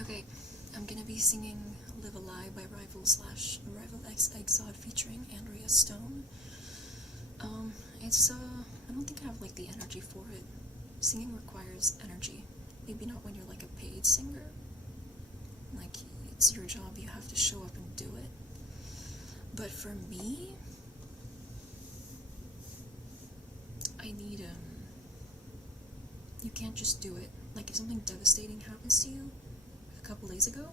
Okay, I'm gonna be singing Live a Lie by RivalxExzod featuring Andreas. I don't think I have, like, the energy for it. Singing requires energy. Maybe not when you're, like, a paid singer. Like, it's your job, you have to show up and do it. But for me, I need, you can't just do it. Like, if something devastating happens to you a couple days ago,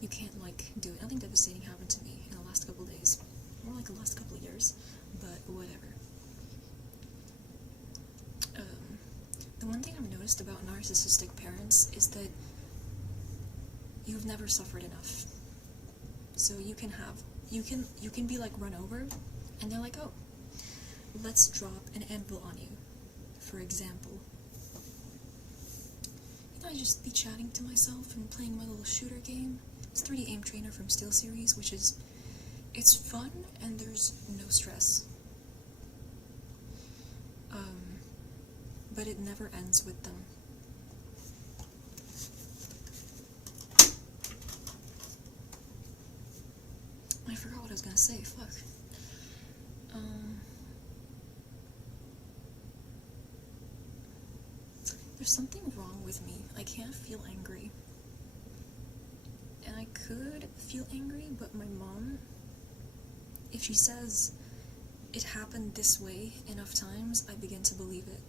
you can't, like, do it. Nothing devastating happened to me in the last couple days. More like the last couple of years. But whatever. The one thing I've noticed about narcissistic parents is that you've never suffered enough. So you can be, like, run over, and they're like, oh, let's drop an anvil on you, for example. I just be chatting to myself and playing my little shooter game. It's 3D Aim Trainer from SteelSeries, which is, it's fun and there's no stress. But it never ends with them. I forgot what I was gonna say, fuck. There's something wrong with me. I can't feel angry. And I could feel angry, but my mom, if she says it happened this way enough times, I begin to believe it.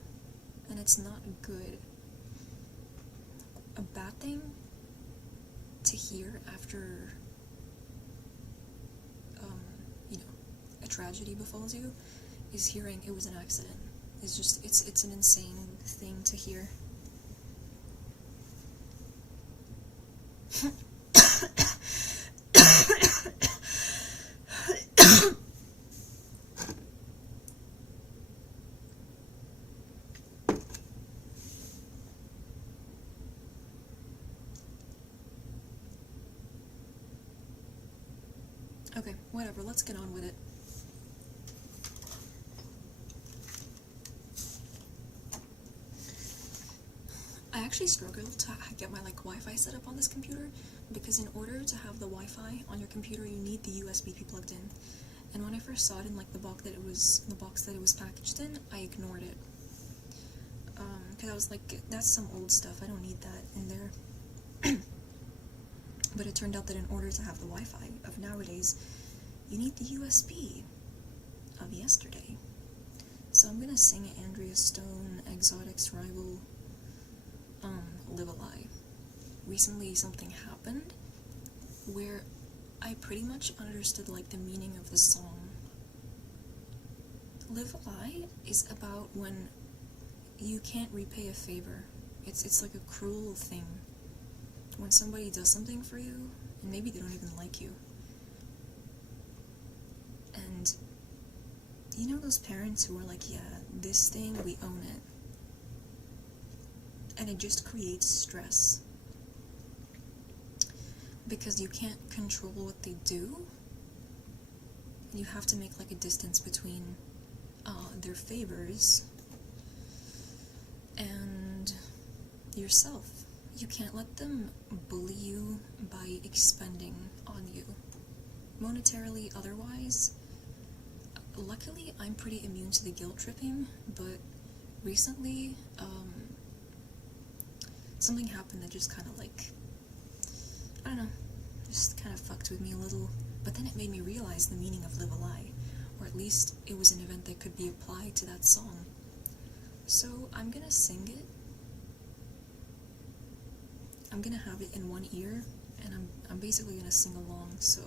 And it's not good. A bad thing to hear after, a tragedy befalls you is hearing it was an accident. It's just, it's an insane thing to hear. Okay, whatever, let's get on with it. I actually struggled to get my, like, Wi-Fi set up on this computer, because in order to have the Wi-Fi on your computer, you need the USB be plugged in. And when I first saw it in, like, the box that it was packaged in, I ignored it. Because I was like, that's some old stuff, I don't need that in there. But it turned out that in order to have the Wi-Fi of nowadays, you need the USB of yesterday. So I'm gonna sing Andreas Exotic's Rival, Live a Lie. Recently something happened where I pretty much understood, like, the meaning of the song. Live a Lie is about when you can't repay a favor. It's like a cruel thing. When somebody does something for you, and maybe they don't even like you. And you know those parents who are like, yeah, this thing, we own it. And it just creates stress. Because you can't control what they do. And you have to make, like, a distance between their favors and yourself. You can't let them bully you by expending on you. Monetarily, otherwise. Luckily, I'm pretty immune to the guilt tripping, but recently, something happened that just kind of, like, I don't know, just kind of fucked with me a little, but then it made me realize the meaning of Live a Lie, or at least it was an event that could be applied to that song. So I'm gonna sing it. I'm gonna have it in one ear, and I'm basically gonna sing along, so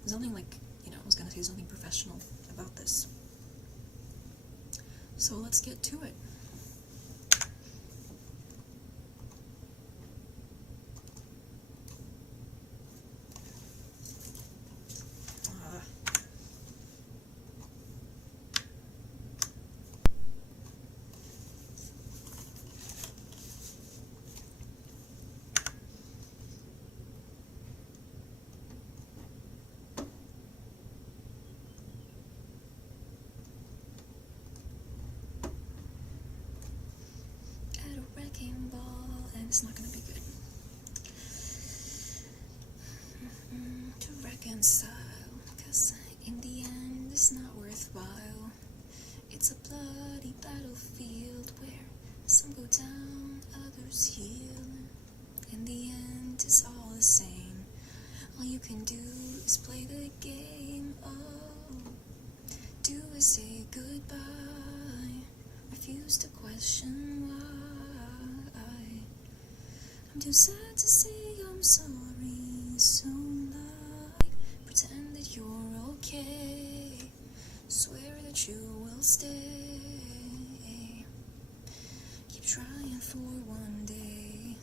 there's nothing, like, I was gonna say there's nothing professional about this. So let's get to it. Ball, and it's not gonna be good. to reconcile, 'cause in the end it's not worthwhile. It's a bloody battlefield where some go down, others heal. In the end it's all the same. All you can do is play the game. Oh, do is say goodbye, refuse to question why. I'm too sad to say I'm sorry, so lie, pretend that you're okay, swear that you will stay, keep trying for one day.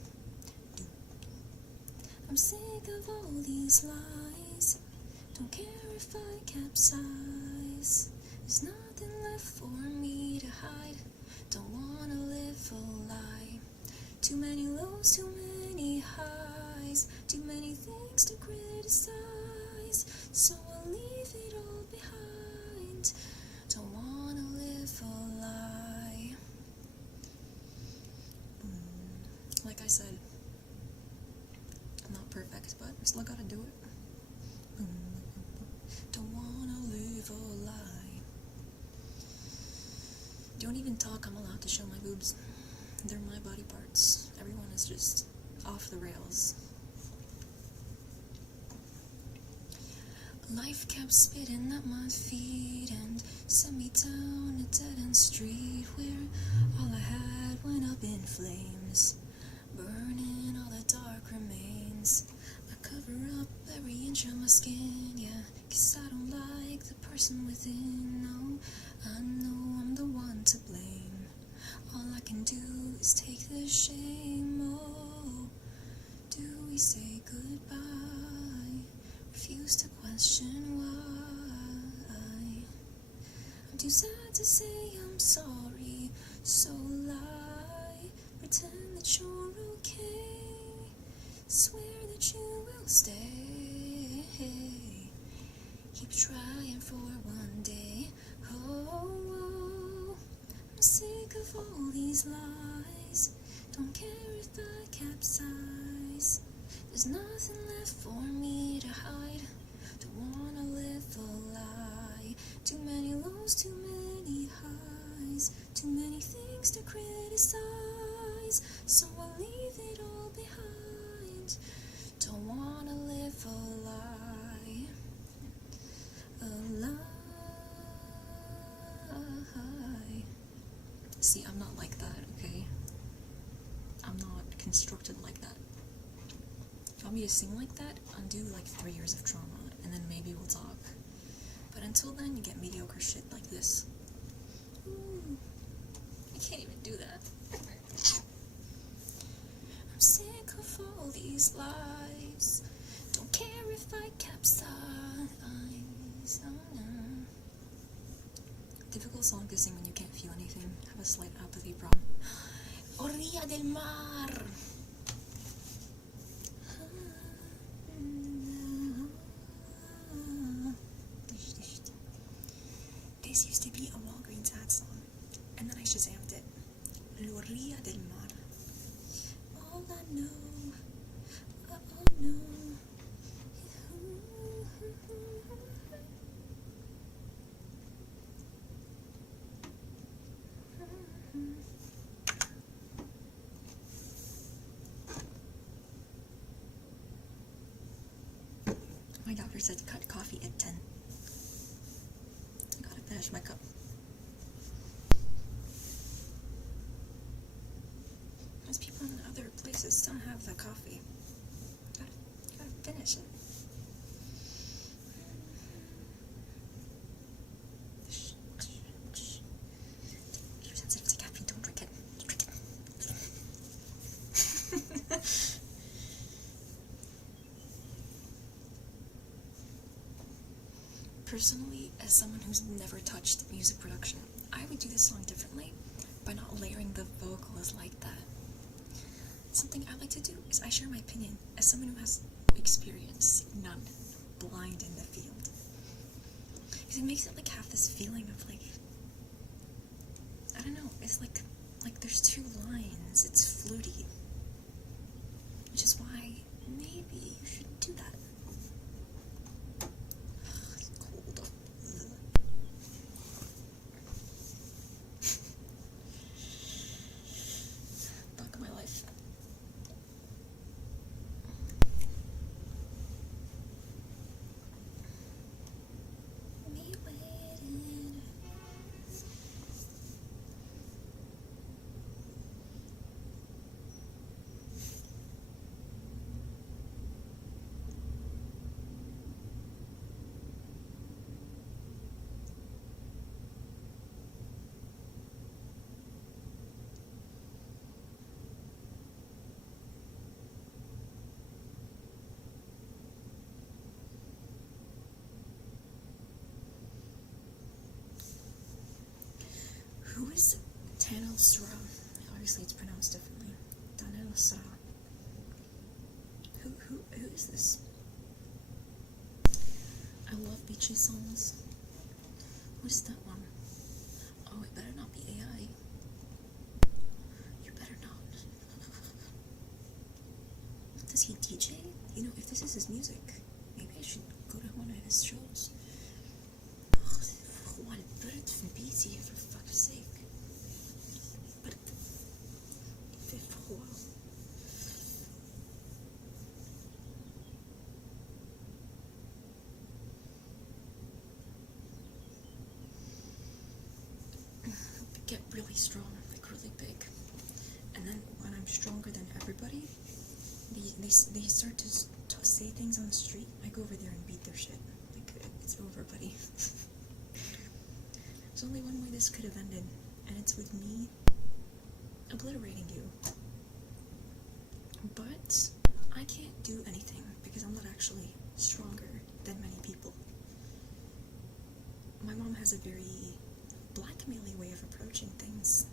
I'm sick of all these lies, don't care if I capsize. There's nothing left for me to hide, don't wanna live a lie. Too many lows, too many highs, too many things to criticize, so I'll leave it all behind, don't wanna live a lie. Like I said, I'm not perfect, but I still gotta do it. Don't wanna live a lie. Don't even talk, I'm allowed to show my boobs. They're my body parts. Everyone is just off the rails. Life kept spitting at my feet and sent me down a dead-end street where all I had went up in flames, burning all the dark remains. I cover up every inch of my skin, yeah, 'cause I don't like the person within. No, I know I'm the one to blame. All I can do is take the shame. Oh, do we say goodbye, refuse to question why. I'm too sad to say I'm sorry, so lie, pretend that you're okay, swear that you will stay, keep trying for one day. Oh, I'm sick of all these lies, don't care if I capsize. There's nothing left for me to hide, don't wanna live a lie. Too many lows, too many highs, too many things to criticize, so I'll leave it all behind, don't wanna live a lie. A lie. See, I'm not like that, okay? I'm not constructed like that. If you want me to sing like that, undo like 3 years of trauma, and then maybe we'll talk. But until then, you get mediocre shit like this. Ooh, I can't even do that. I'm sick of all these lies, don't care if I capsize. Oh no. Difficult song to sing when you can't feel anything. Have a slight apathy problem. Orilla del mar. This used to be a Walgreens ad song, and then I shazammed it. L'orilla del mar. All I know, oh no. My doctor said cut coffee at 10. I gotta finish my cup. Those people in other places don't have the coffee. Gotta finish it. You're sensitive to caffeine, don't drink it. Drink it. Personally, as someone who's never touched music production, I would do this song differently by not layering the vocals like that. Something I like to do is I share my opinion as someone who has experience, none, blind in the field. Because it makes it like have this feeling of like, I don't know, it's like there's two lines, it's fluty. Which is why maybe you should do that. is Tanel Sra? Obviously it's pronounced differently. Tanel Sra. Who is this? I love beachy songs. What is that one? Oh, it better not be AI. You better not. Does he DJ? You know, if this is his music, maybe I should go to one of his shows. Gewoon het van BT, for fuck's sake. But if gewoon. Get really strong, like really big, and then when I'm stronger than everybody, they start to say things on the street. I go over there and beat their shit. Like, it's over, buddy. There's only one way this could have ended, and it's with me obliterating you. But I can't do anything because I'm not actually stronger than many people. My mom has a very blackmail-y way of approaching things.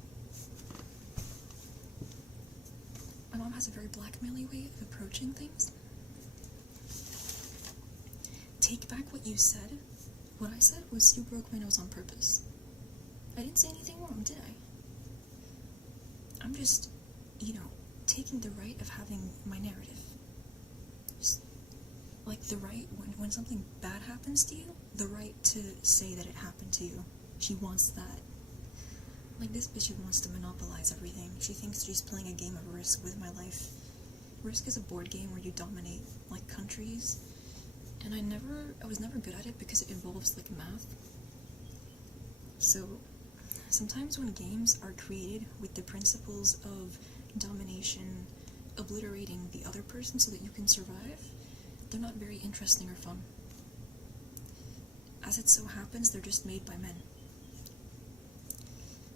My mom has a very blackmail-y way of approaching things. Take back what you said. What I said was you broke my nose on purpose. I didn't say anything wrong, did I? I'm just, taking the right of having my narrative. Just, like, the right, when something bad happens to you, the right to say that it happened to you. She wants that. Like, this bitch wants to monopolize everything. She thinks she's playing a game of Risk with my life. Risk is a board game where you dominate, like, countries. And I was never good at it because it involves, like, math. So, sometimes when games are created with the principles of domination, obliterating the other person so that you can survive, they're not very interesting or fun. As it so happens, they're just made by men.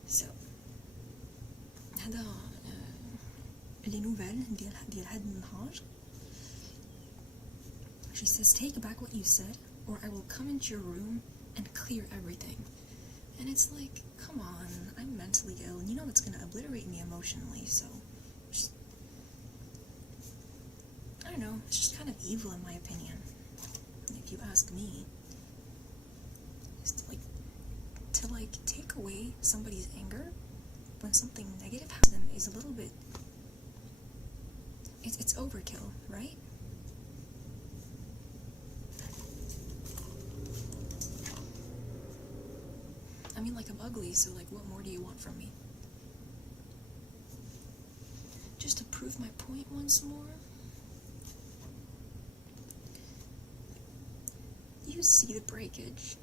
So, هذا les nouvelles ديال هاد النهار. She says, take back what you said, or I will come into your room and clear everything. And it's like, come on, I'm mentally ill, and you know that's gonna obliterate me emotionally, so just, I don't know, it's just kind of evil in my opinion, if you ask me. To take away somebody's anger when something negative happens to them is a little bit, it's overkill, right? I mean, like, I'm ugly, so, like, what more do you want from me? Just to prove my point once more. You see the breakage.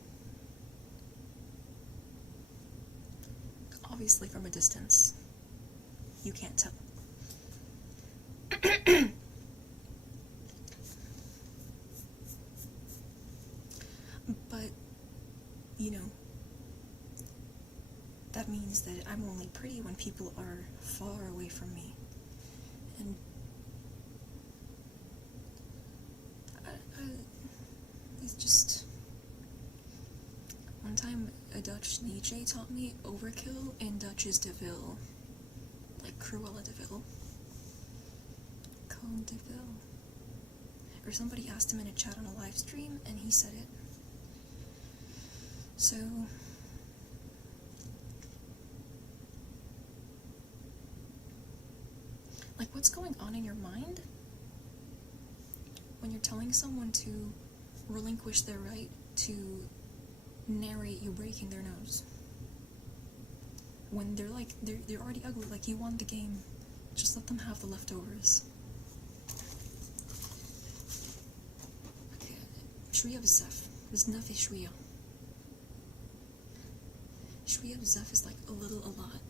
Obviously from a distance. You can't tell. But, that means that I'm only pretty when people are far away from me. And it's just... One time a Dutch DJ taught me overkill in Dutch is de vil. Like Cruella de Vil. Comme de vil. Or somebody asked him in a chat on a live stream and he said it. So... Like, what's going on in your mind when you're telling someone to relinquish their right to narrate you breaking their nose? When they're like, they're already ugly, like, you won the game. Just let them have the leftovers. Okay. Shwiya b'zef. B'znaf is shwiya. Shwiya b'zef is like a little, a lot.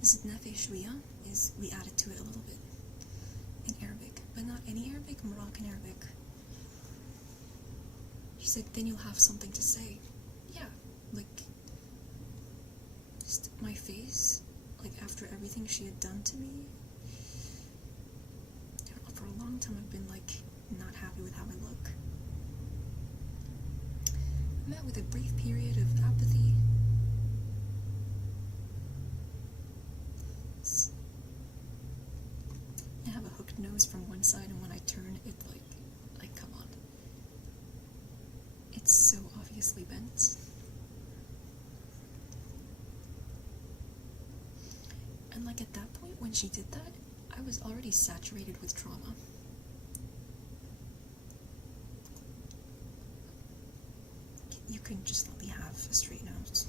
B'znaf is shwiya is we added to it a little bit in Arabic, but not any Arabic, Moroccan Arabic. She said, then you'll have something to say. Yeah, like, just my face, like, after everything she had done to me. For a long time I've been, like, not happy with how I look. Met with a brief period of apathy. nose from one side, and when I turn, it like come on. It's so obviously bent. And like at that point, when she did that, I was already saturated with trauma. You can just let me have a straight nose.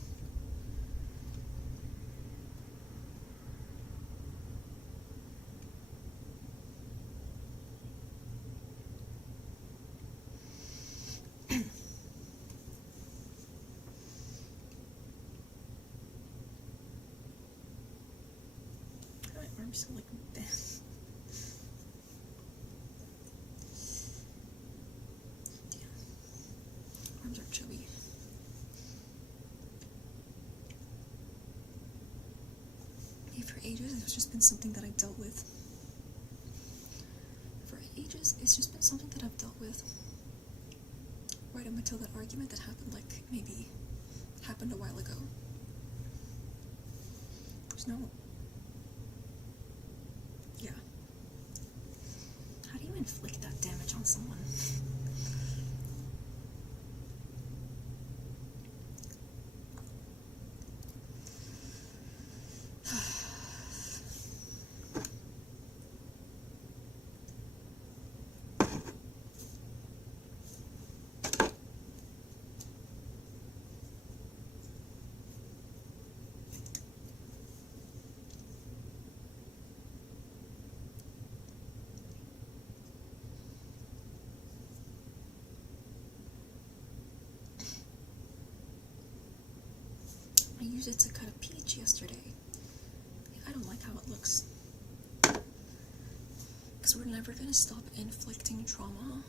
My arms are like this. Damn. Arms are chubby. For ages, it's just been something that I've dealt with. For ages, it's just been something that I've dealt with. Right up until that argument that happened, like, maybe happened a while ago. There's no... Yeah. How do you inflict that damage on someone? I used it to cut a peach yesterday. I don't like how it looks. Because we're never gonna stop inflicting trauma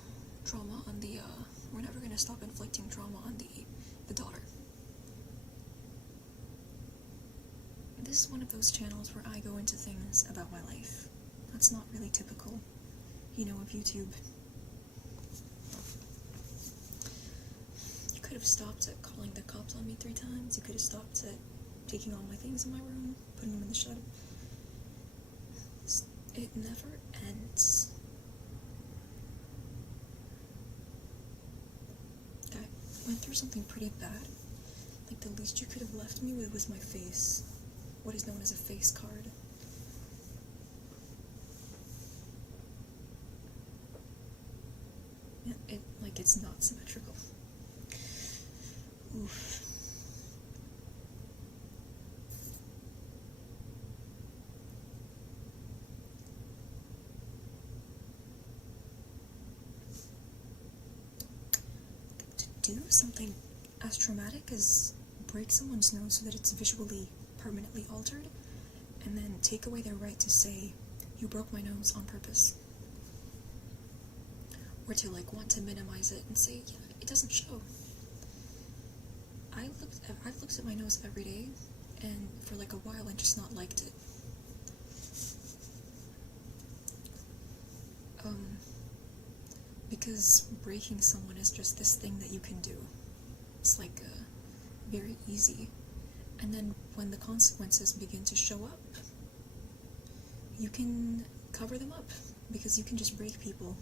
on the, we're never gonna stop inflicting trauma on the daughter. This is one of those channels where I go into things about my life. That's not really typical, you know, of YouTube. You could have stopped at calling the cops on me 3 times. You could have stopped at taking all my things in my room, putting them in the shed. It never ends. I went through something pretty bad. Like, the least you could have left me with was my face. What is known as a face card. Yeah, it's not symmetrical. Oof. To do something as traumatic as break someone's nose so that it's visually permanently altered, and then take away their right to say, you broke my nose on purpose. Or to want to minimize it and say, yeah, it doesn't show. I've looked at my nose every day, and for a while I just not liked it. Because breaking someone is just this thing that you can do. It's very easy. And then when the consequences begin to show up, you can cover them up, because you can just break people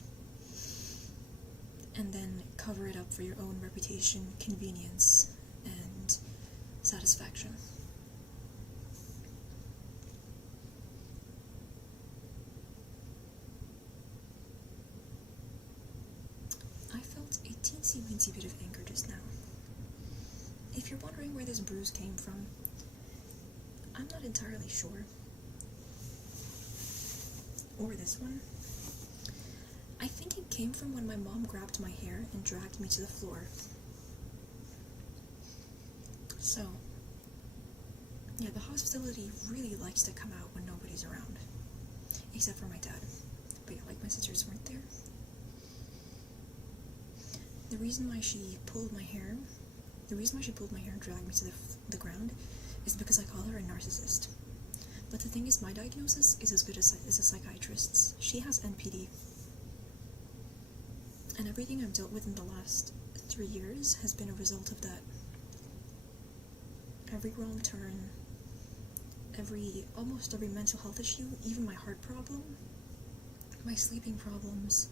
and then cover it up for your own reputation, convenience, and satisfaction. I felt a teensy-weensy bit of anger just now. If you're wondering where this bruise came from, I'm not entirely sure. Or this one. I think it came from when my mom grabbed my hair and dragged me to the floor. So, yeah, the hostility really likes to come out when nobody's around. Except for my dad. But yeah, my sisters weren't there. The reason why she pulled my hair and dragged me to the ground is because I call her a narcissist. But the thing is, my diagnosis is as good as a psychiatrist's. She has NPD. And everything I've dealt with in the last 3 years has been a result of that. Every wrong turn, almost every mental health issue, even my heart problem, My sleeping problems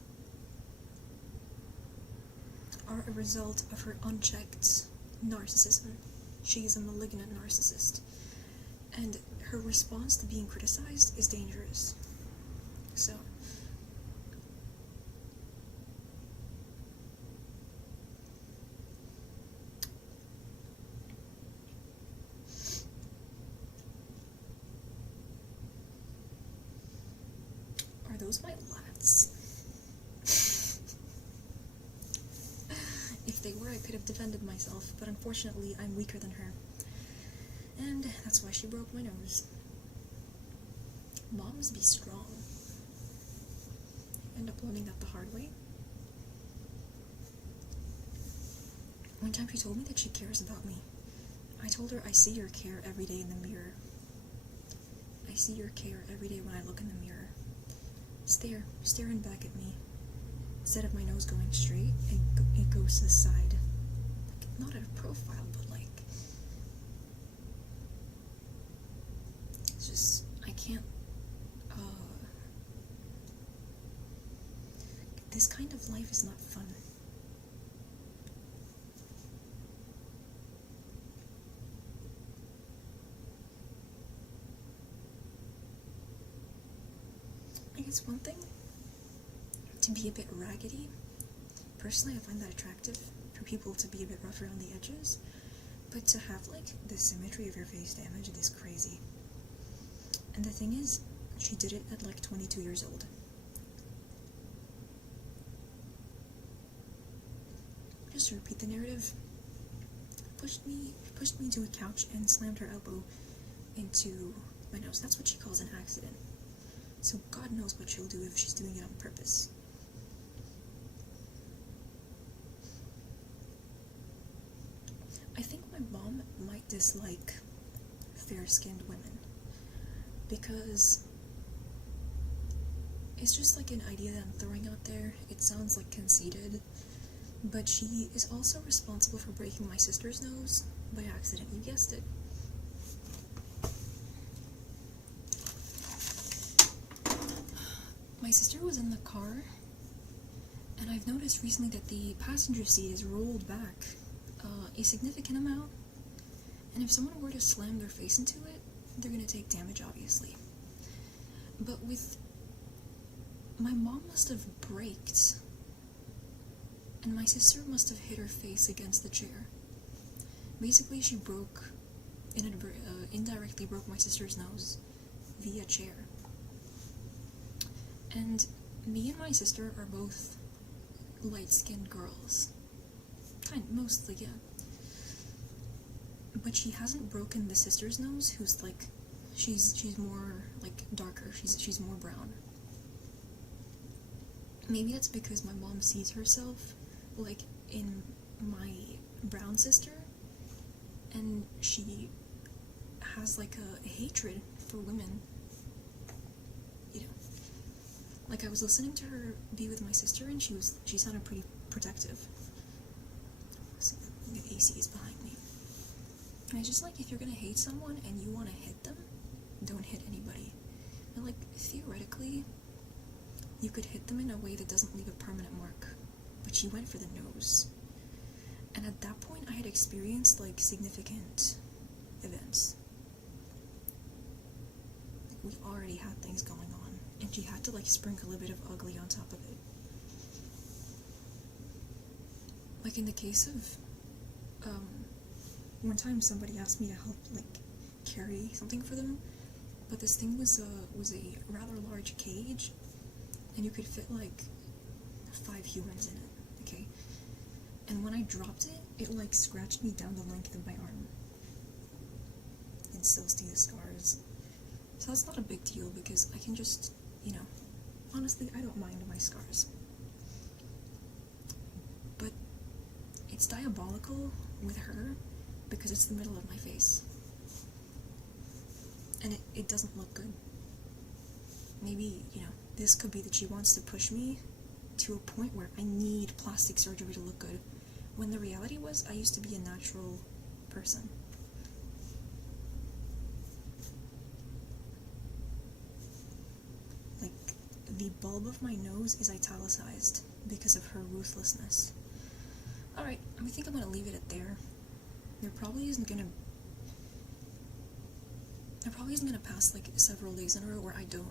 are a result of her unchecked narcissism. She is a malignant narcissist, and her response to being criticized is dangerous. So, are those my lats? If they were, I could have defended myself, but unfortunately, I'm weaker than her. And that's why she broke my nose. Moms be strong. End up learning that the hard way. One time she told me that she cares about me. I told her, I see your care every day in the mirror. I see your care every day when I look in the mirror. Staring back at me. Instead of my nose going straight, it goes to the side. Like, not at a profile, but like... It's just... I can't... This kind of life is not fun. I guess one thing, to be a bit raggedy. Personally, I find that attractive, for people to be a bit rough around the edges, but to have, like, the symmetry of your face damaged is crazy. And the thing is, she did it at, like, 22 years old. Just to repeat the narrative, pushed me to a couch and slammed her elbow into my nose. That's what she calls an accident. So God knows what she'll do if she's doing it on purpose. I think my mom might dislike fair-skinned women because it's just like an idea that I'm throwing out there. It sounds like conceited, but she is also responsible for breaking my sister's nose by accident. You guessed it. My sister was in the car, and I've noticed recently that the passenger seat is rolled back a significant amount, and if someone were to slam their face into it, they're going to take damage, obviously. But my mom must have braked, and my sister must have hit her face against the chair. Basically, she indirectly broke my sister's nose via chair. And me and my sister are both light-skinned girls. Mostly, yeah. But she hasn't broken the sister's nose, who's like, she's more, like, darker, she's more brown. Maybe that's because my mom sees herself, like, in my brown sister, and she has, like, a hatred for women. You know. Like, I was listening to her be with my sister, and she sounded pretty protective. So, the AC is behind me. And it's just like, if you're gonna hate someone and you want to hit them, don't hit anybody. And, like, theoretically, you could hit them in a way that doesn't leave a permanent mark. But she went for the nose. And at that point, I had experienced, like, significant events. Like, we already had things going on, and she had to, like, sprinkle a bit of ugly on top of it. Like, in the case of, one time somebody asked me to help, like, carry something for them, but this thing was a rather large cage, and you could fit, like, 5 humans in it, okay? And when I dropped it, it, like, scratched me down the length of my arm. And still see the scars. So that's not a big deal, because I can just, you know, honestly, I don't mind my scars. But it's diabolical with her, because it's the middle of my face. And it doesn't look good. Maybe, you know, this could be that she wants to push me to a point where I need plastic surgery to look good, when the reality was I used to be a natural person. Like, the bulb of my nose is italicized because of her ruthlessness. Alright, I think I'm gonna leave it at there. There probably isn't gonna pass like several days in a row where I don't